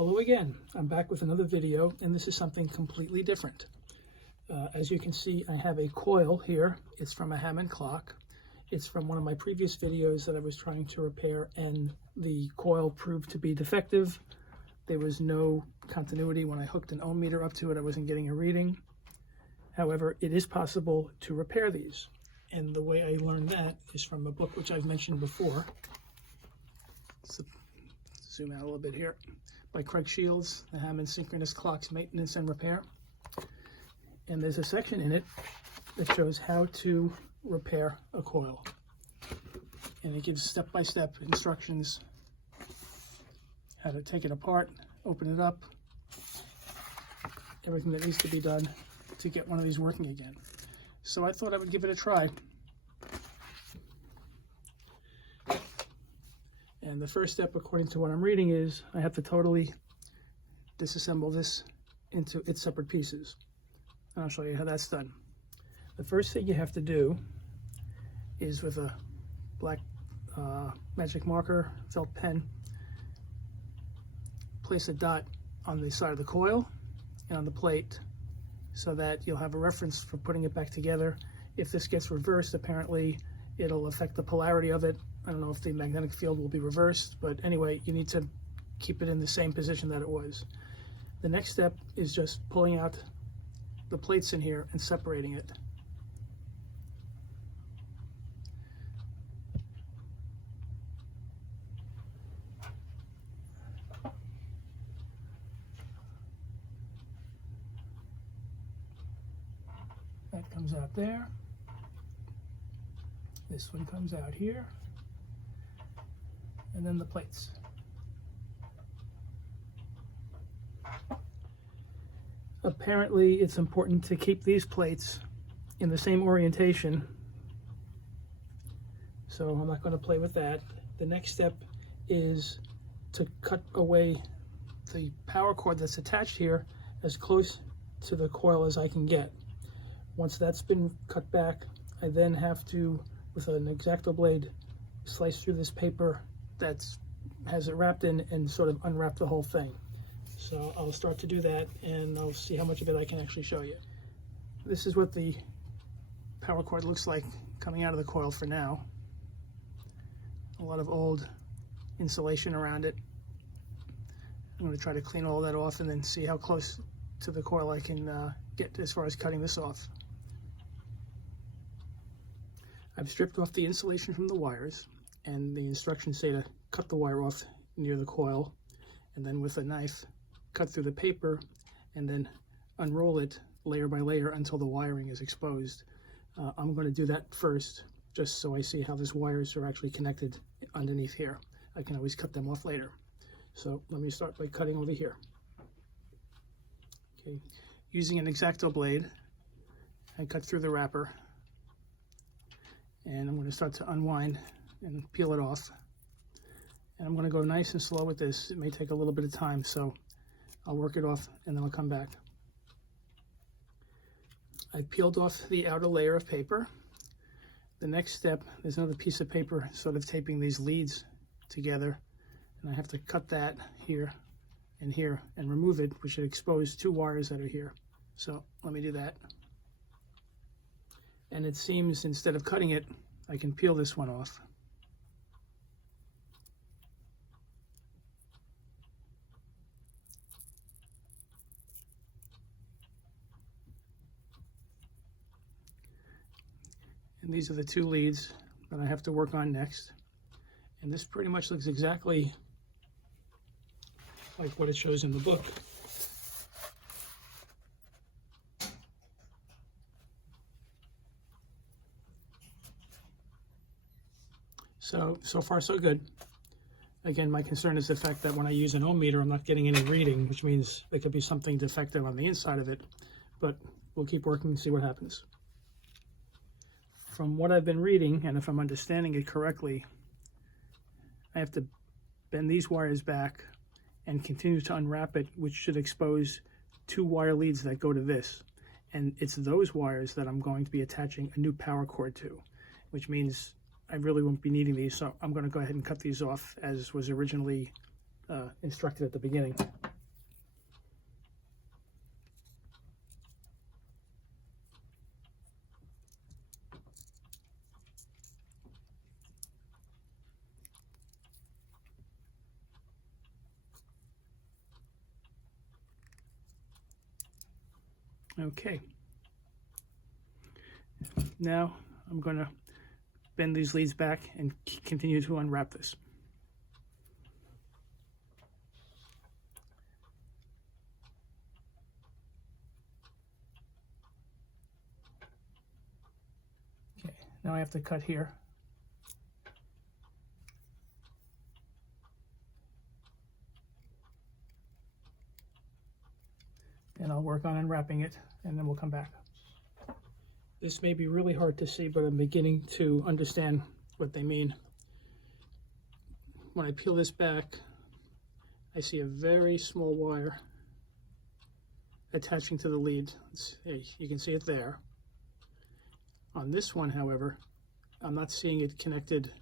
Hello again. I'm back with another video, and this is something completely different. As you can see, I have a coil here. It's from a Hammond clock. It's from one of my previous videos that I was trying to repair, and the coil proved to be defective. There was no continuity. When I hooked an ohm meter up to it, I wasn't getting a reading. However, it is possible to repair these. And the way I learned that is from a book which I've mentioned before. So, zoom out a little bit here. By Craig Shields, the Hammond Synchronous Clocks Maintenance and Repair. And there's a section in it that shows how to repair a coil. And it gives step-by-step instructions how to take it apart, open it up, everything that needs to be done to get one of these working again. So I thought I would give it a try. And the first step, according to what I'm reading, is I have to totally disassemble this into its separate pieces. And I'll show you how that's done. The first thing you have to do is, with a black magic marker, felt pen, place a dot on the side of the coil and on the plate so that you'll have a reference for putting it back together. If this gets reversed, apparently it'll affect the polarity of it. I don't know if the magnetic field will be reversed, but anyway, you need to keep it in the same position that it was. The next step is just pulling out the plates in here and separating it. That comes out there. This one comes out here. And then the plates. Apparently, it's important to keep these plates in the same orientation. So I'm not going to play with that. The next step is to cut away the power cord that's attached here as close to the coil as I can get. Once that's been cut back, I then have to, with an X-Acto blade, slice through this paper that has it wrapped in and sort of unwrap the whole thing. So I'll start to do that, and I'll see how much of it I can actually show you. This is what the power cord looks like coming out of the coil for now. A lot of old insulation around it. I'm going to try to clean all that off and then see how close to the coil I can get as far as cutting this off. I've stripped off the insulation from the wires, and the instructions say to cut the wire off near the coil, and then with a knife cut through the paper and then unroll it layer by layer until the wiring is exposed. I'm going to do that first, just so I see how these wires are actually connected underneath here. I can always cut them off later. So let me start by cutting over here. Okay, using an X-Acto blade, I cut through the wrapper, and I'm going to start to unwind and peel it off. And I'm going to go nice and slow with this. It may take a little bit of time, so I'll work it off and then I'll come back. I peeled off the outer layer of paper. The next step, there's another piece of paper sort of taping these leads together, and I have to cut that here and remove it, which should expose two wires that are here. So let me do that. And it seems, instead of cutting it, I can peel this one off. And these are the two leads that I have to work on next. And this pretty much looks exactly like what it shows in the book. So far so good. Again, my concern is the fact that when I use an ohm meter, I'm not getting any reading, which means there could be something defective on the inside of it, but we'll keep working and see what happens. From what I've been reading, and if I'm understanding it correctly, I have to bend these wires back and continue to unwrap it, which should expose two wire leads that go to this. And it's those wires that I'm going to be attaching a new power cord to, which means I really won't be needing these, so I'm going to go ahead and cut these off as was originally instructed at the beginning. Okay. Now I'm going to bend these leads back and continue to unwrap this. Okay, now I have to cut here. And I'll work on unwrapping it, and then we'll come back. This may be really hard to see, but I'm beginning to understand what they mean. When I peel this back, I see a very small wire attaching to the lead. You can see it there. On this one, however, I'm not seeing it connected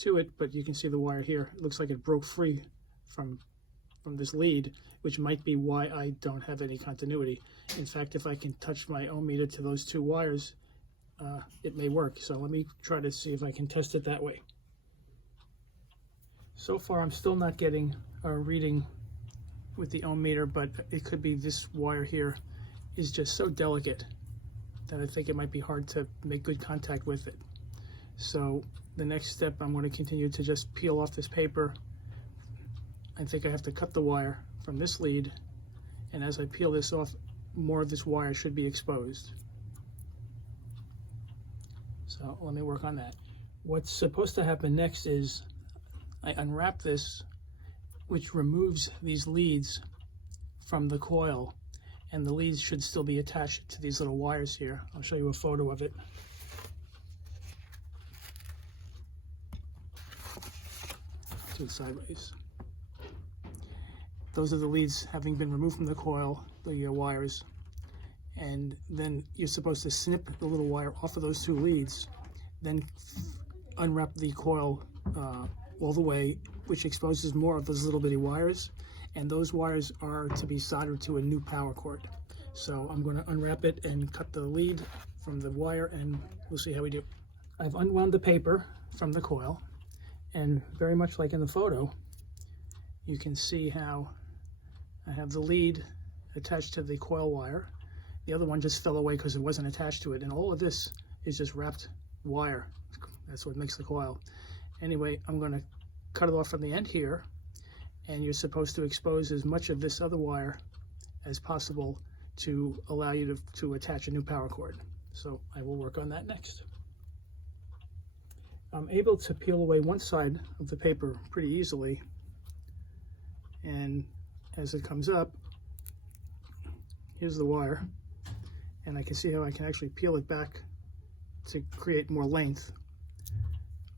to it, but you can see the wire here. It looks like it broke free from this lead, which might be why I don't have any continuity. In fact, if I can touch my ohm meter to those two wires, it may work. So let me try to see if I can test it that way. So far, I'm still not getting a reading with the ohm meter, but it could be this wire here is just so delicate that I think it might be hard to make good contact with it. So the next step, I'm going to continue to just peel off this paper. I think I have to cut the wire from this lead, and as I peel this off, more of this wire should be exposed. So let me work on that. What's supposed to happen next is I unwrap this, which removes these leads from the coil, and the leads should still be attached to these little wires here. I'll show you a photo of it. Do it sideways. Those are the leads having been removed from the coil, the wires, and then you're supposed to snip the little wire off of those two leads, then unwrap the coil all the way, which exposes more of those little bitty wires, and those wires are to be soldered to a new power cord. So I'm going to unwrap it and cut the lead from the wire, and we'll see how we do. I've unwound the paper from the coil, and very much like in the photo, you can see how I have the lead attached to the coil wire. The other one just fell away because it wasn't attached to it, and all of this is just wrapped wire. That's what makes the coil. Anyway, I'm going to cut it off from the end here, and you're supposed to expose as much of this other wire as possible to allow you to attach a new power cord. So I will work on that next. I'm able to peel away one side of the paper pretty easily, and as it comes up, here's the wire, and I can see how I can actually peel it back to create more length.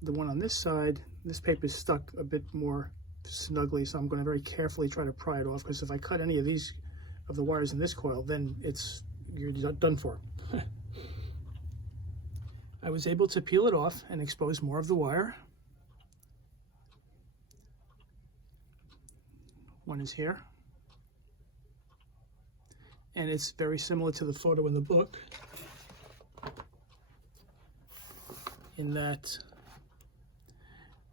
The one on this side, this paper is stuck a bit more snugly, so I'm going to very carefully try to pry it off, because if I cut any of the wires in this coil, then you're done for. I was able to peel it off and expose more of the wire. One is here, and it's very similar to the photo in the book in that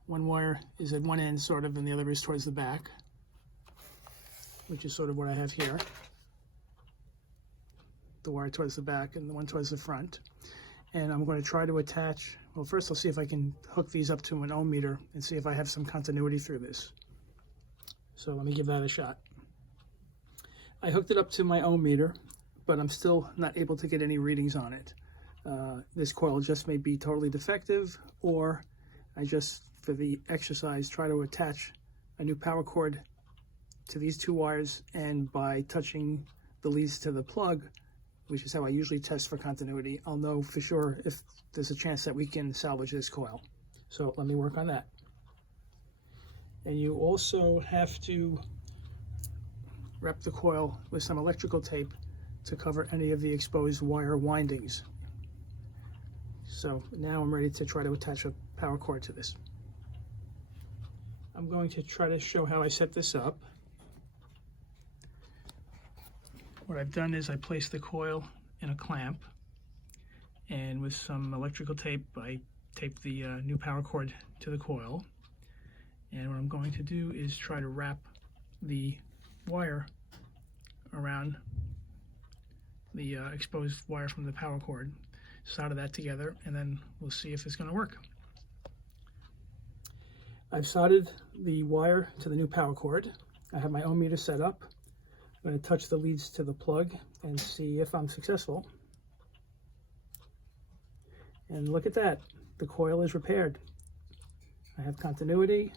one wire is at one end sort of, and the other is towards the back, which is sort of what I have here. The wire towards the back and the one towards the front. And I'm going to try to attach, well, first I'll see if I can hook these up to an ohm meter and see if I have some continuity through this. So let me give that a shot. I hooked it up to my ohm meter, but I'm still not able to get any readings on it. This coil just may be totally defective, or I just, for the exercise, try to attach a new power cord to these two wires, and by touching the leads to the plug, which is how I usually test for continuity, I'll know for sure if there's a chance that we can salvage this coil. So let me work on that. And you also have to wrap the coil with some electrical tape to cover any of the exposed wire windings. So now I'm ready to try to attach a power cord to this. I'm going to try to show how I set this up. What I've done is I placed the coil in a clamp, and with some electrical tape I taped the new power cord to the coil. And what I'm going to do is try to wrap the wire around the exposed wire from the power cord. Solder that together, and then we'll see if it's going to work. I've soldered the wire to the new power cord. I have my ohm meter set up. I'm going to touch the leads to the plug and see if I'm successful. And look at that, the coil is repaired. I have continuity.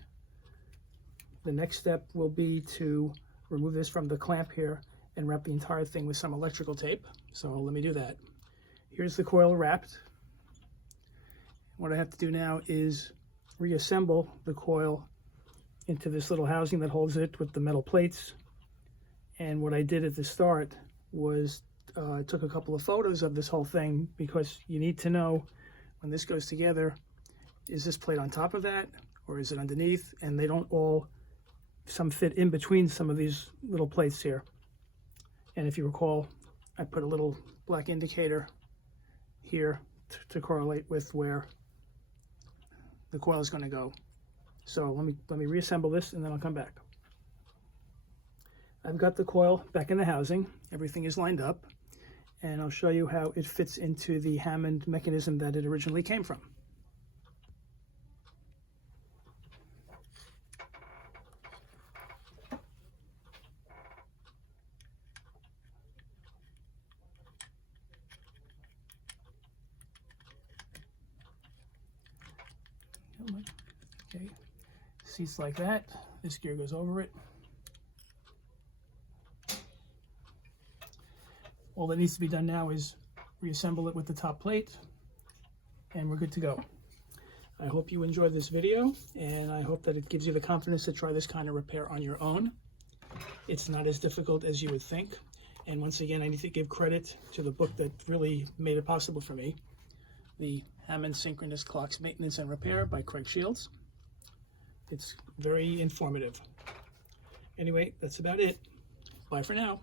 The next step will be to remove this from the clamp here and wrap the entire thing with some electrical tape. So let me do that. Here's the coil wrapped. What I have to do now is reassemble the coil into this little housing that holds it with the metal plates. And what I did at the start was I took a couple of photos of this whole thing, because you need to know when this goes together, is this plate on top of that or is it underneath? And they don't all, some fit in between some of these little plates here. And if you recall, I put a little black indicator here to correlate with where the coil is going to go. So let me reassemble this and then I'll come back. I've got the coil back in the housing. Everything is lined up, and I'll show you how it fits into the Hammond mechanism that it originally came from. Okay, seats like that. This gear goes over it. All that needs to be done now is reassemble it with the top plate, and we're good to go. I hope you enjoyed this video, and I hope that it gives you the confidence to try this kind of repair on your own. It's not as difficult as you would think. And once again, I need to give credit to the book that really made it possible for me, the Hammond Synchronous Clocks Maintenance and Repair by Craig Shields. It's very informative. Anyway, that's about it. Bye for now.